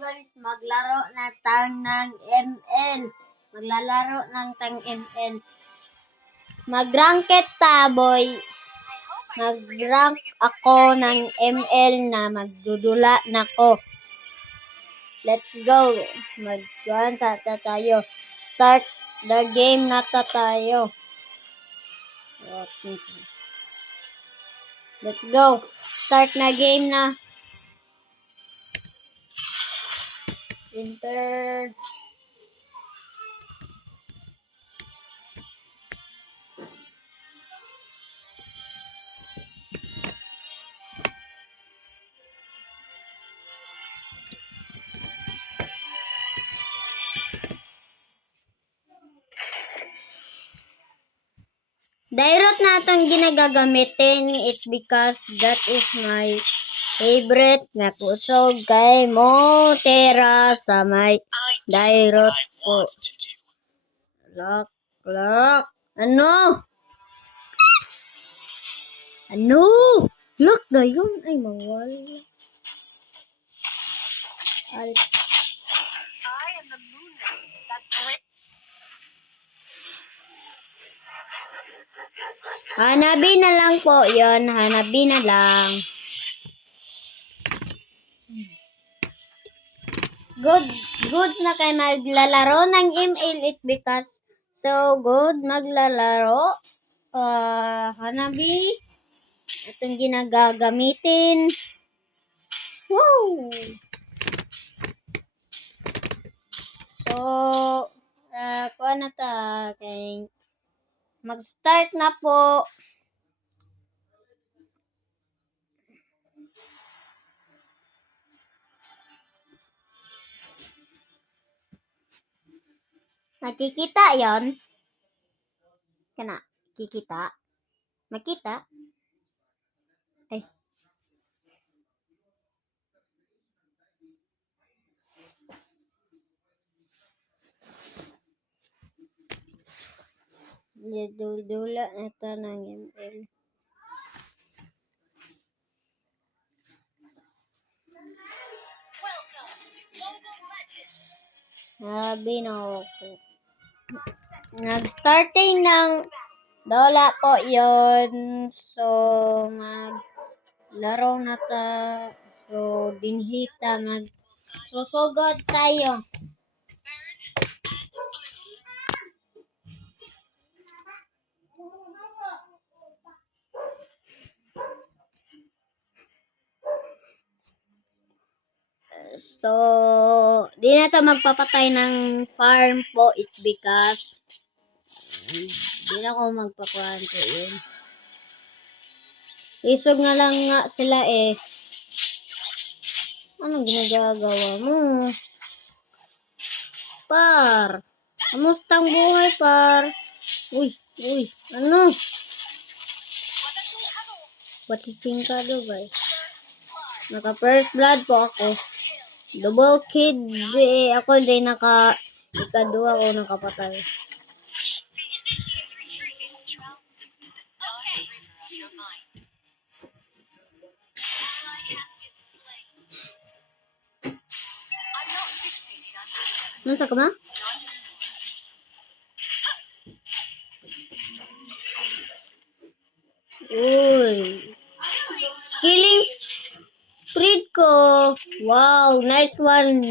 guys, maglaro na tang ng ML. Maglalaro ng tang ML. Mag-ranked ta, boy. Mag-rank ako ng ML na magdudula na ko. Let's go. Mag-guan sa tayo. Start the game na tayo. Let's go. Start na game na. Enter. Dairot na itong ginagagamitin. It's because that is my favorite nga kusog kay mo tera sa may dairot po. Lock. Ano? Lock na yun. Ay, mawal. Hanabi na lang po yun. Hanabi na lang. Goods na kayo maglalaro ng ML it because so good maglalaro. Hanabi. Itong ginagagamitin. Woo! So, kuha na ta. Okay. Mag-start na po. Nakikita yon? Kana, kikita? Makita? Ay. Dula na ito ng ML. Sabi na ako. Nag-starting ng dola po yon. So, maglaro na ta. So, dinhita. Susugod tayo. So, di na ito magpapatay ng farm po. It's because di na ako magpapahan po yun. Isog nga lang nga sila eh. Anong ginagagawa mo? Par! Kamustang buhay, par? Uy! Ano? Patiting ka do, guys. Naka first blood po ako. Double kid. Ako hindi ikadua ko nakapatay. Nasa ka ba? Uy. Killing Fred ko. Wow. Nice one.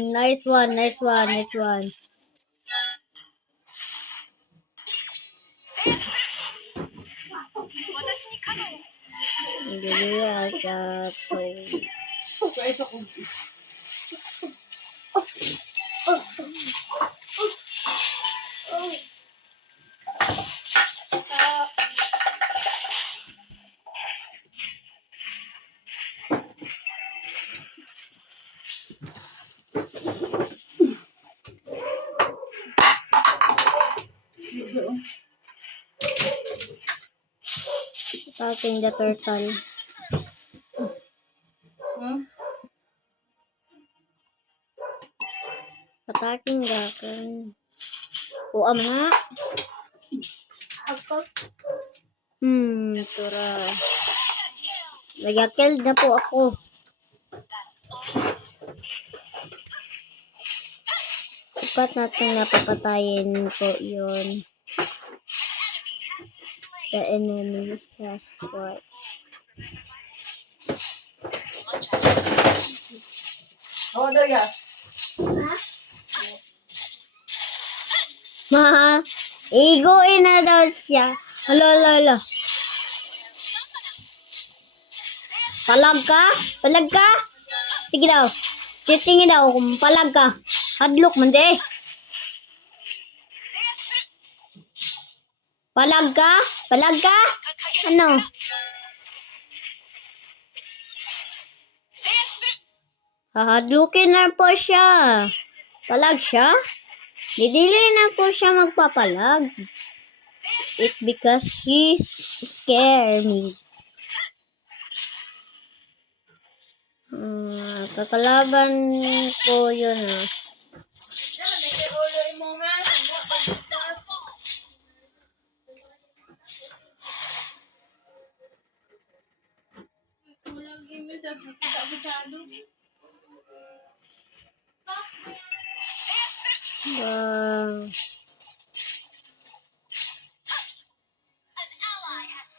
Attacking the turtle. Attacking the turtle. Ama. Tura. Nag-kill na po ako. Dapat natin napapatayin po yun. The enemy has what? Ma, igoin na daw siya. Hala. Palag ka? Palag ka? Sige daw. Testingin daw kung palag ka. Hadlok man di. Palag ka? Palag ka? Ano? Hahadlukin na po siya. Palag siya? Didili na po siya magpapalag. It because he's scared me. Kakalaban ko yun ah.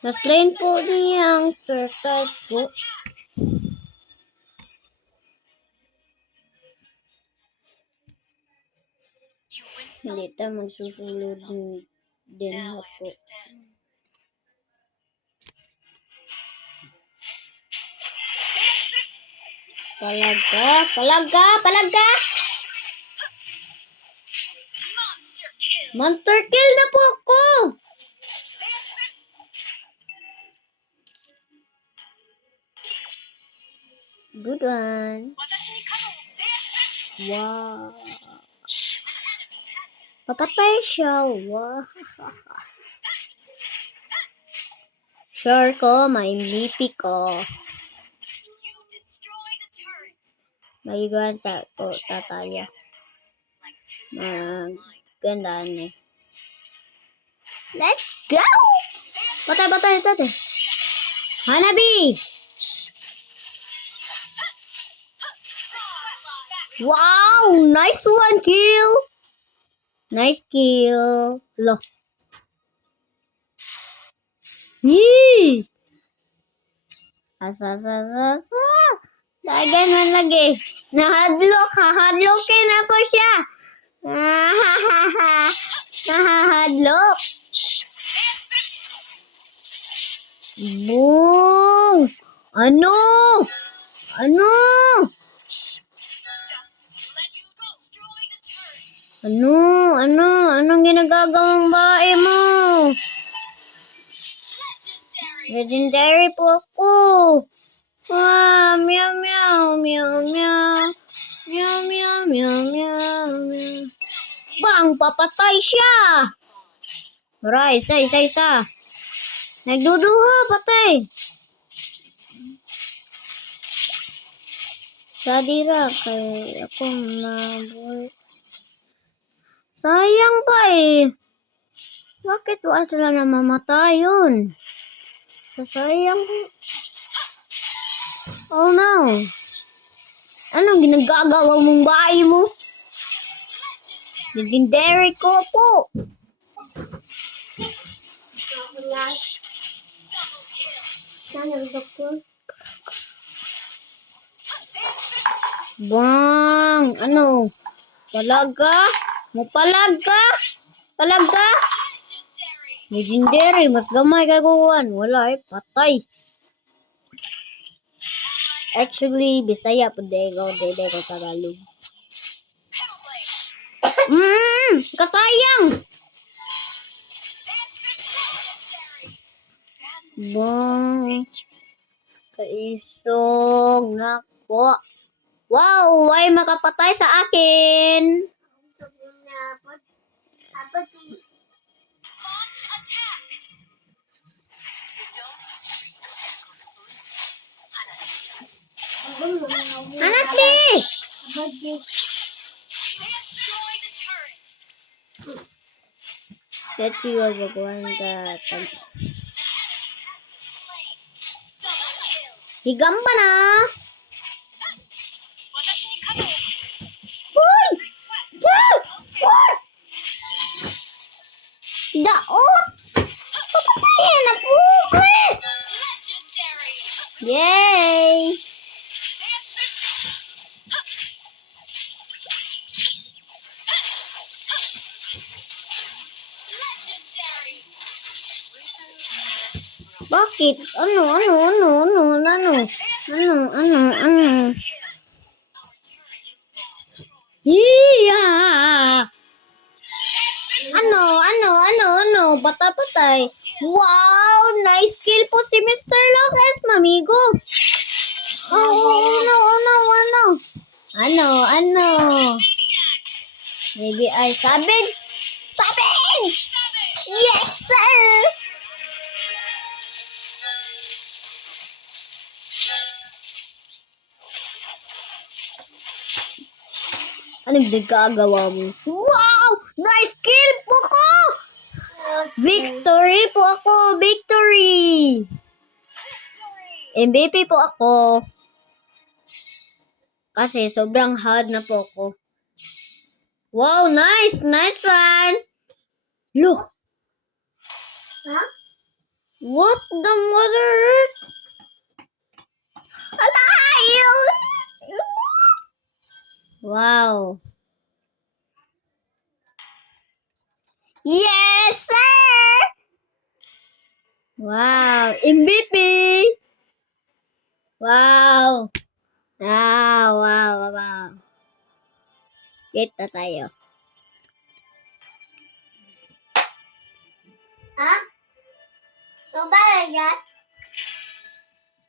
Naslain po niya ang turtle po. Hindi tayo magsusulod din po. Palag ka! Monster kill na po ako! Good one. Wow. Papatay siya. Wow. Sure ko, may MVP ko. Mayiguan sa po tataya. Magandaan eh. Let's go! Batay. Hanabi! Wow! Nice one, kill! Nice kill. Loh. Yee! Asa. Dagan man lagi. Hahadlokin na po siya. Nahahadlok. Boom! Ano? Anong ginagagawang bae mo? Legendary po ako. Meow. Bang! Papatay siya! Tara, isa. Nagduduha, patay. Sadira, kay ako nabuhay. Sayang pa eh. Bakit wala sila na mamatay yun? Sayang. Oh no. Anong ginagagawa mong bahay mo? Legendary ko po. Bang! Ano? Palag ka? Palag ka? Legendary. Mas gamay kay kuwan. Wala eh. Patay. Actually, Bisaya po dahil ko Tagalog. Kasayang! Bang! Kaisog na po. Wow! Ay makapatay sa akin! Hanapli! Let's see what we're going to Higamba na! Uy! Bakit? Ano? Yeah! Patay. Wow! Nice kill po si Mr. Lopez, mamigo. Ano? Maybe I savage? Savage! Yes, sir! Anong nagkagawa mo? Wow! Nice kill po ko! Victory po ako! Victory! MVP po ako. Kasi sobrang hard na po ako. Wow! Nice! Nice one! Look! Huh? What the mother? Wow! Yes, sir! Wow! MVP! Wow! Wow! Kita tayo. Ha? So ba yan?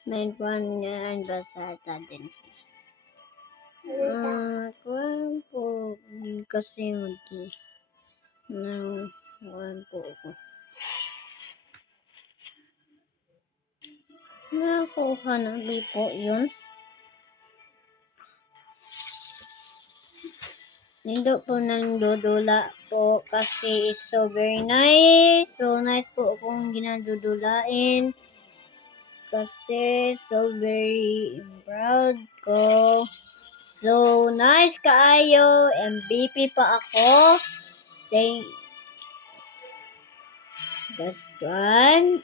Main one yan basa din. Kuwan po kasi kuwan po ako. Nakuha na po yun. Nindo po nang dudula po kasi it's so very nice. So nice po kung ginadudulain. Kasi so very proud ko. So nice kaayo. MVP pa ako. That's one.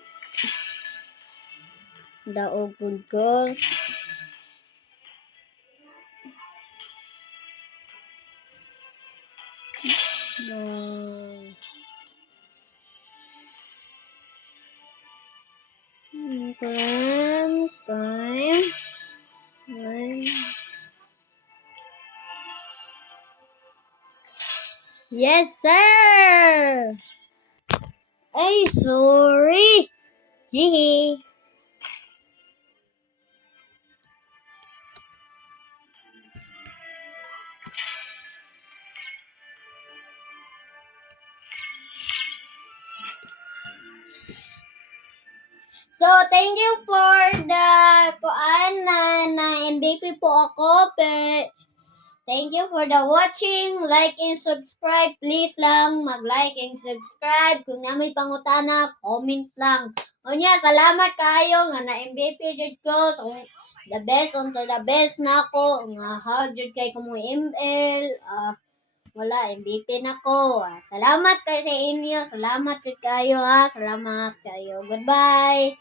Daog good goals. Yes, sir! Ay, sorry! Hihi! So, thank you for the na MVP po ako. Thank you for the watching. Like and subscribe. Please lang mag-like and subscribe. Kung na may pangutana, comment lang. O niya, salamat kayo nga na MVP jud ko. So, the best unto the best na ako. Nga how jud kay ko mo ML. Wala, MVP na ko. Salamat kayo sa inyo. Salamat jud kayo ha. Salamat kayo. Goodbye.